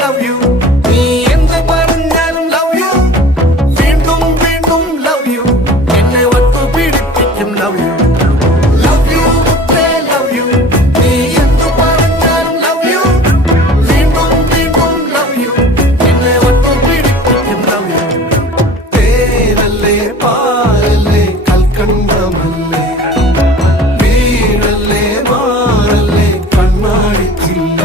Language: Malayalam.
love you. നീ എന്ത് പറഞ്ഞാലും love you. വീണ്ടും വീണ്ടും love you. എന്നെ ഒത്തു പിടിപ്പിക്കും love you. Love you, മുത്തേ love you. നീ എന്ത് പറഞ്ഞാലും love you. വീണ്ടും വീണ്ടും love you. എന്നെ ഒത്തു പിടിപ്പിക്കും love you. തേനല്ലേ പാലല്ലേ കൽക്കണ്ടമല്ലേ വീഴല്ലേ മാറല്ലേ കണ്ണാടിച്ചില്ല